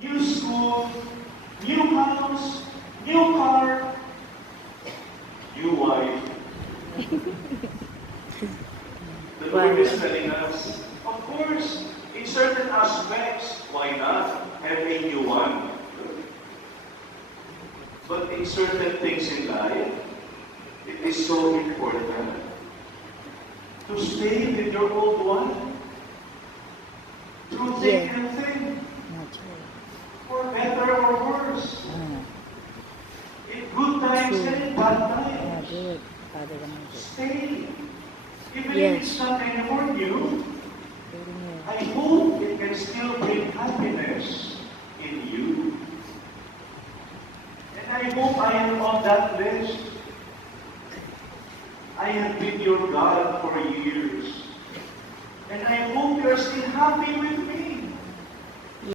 new school, new house, new car, new wife. The Lord is telling us, of course, in certain aspects, why not have a new one? But in certain things in life, it is so important to stay with your old one through thick and thin, for better or worse, in good times and in bad times. Good. Father naman good. Stay. Even if Yes. it's not anymore new, Very new. I hope it can still bring happiness in you. And I hope I am on that list. I have been your God for years. And I hope you're still happy with me.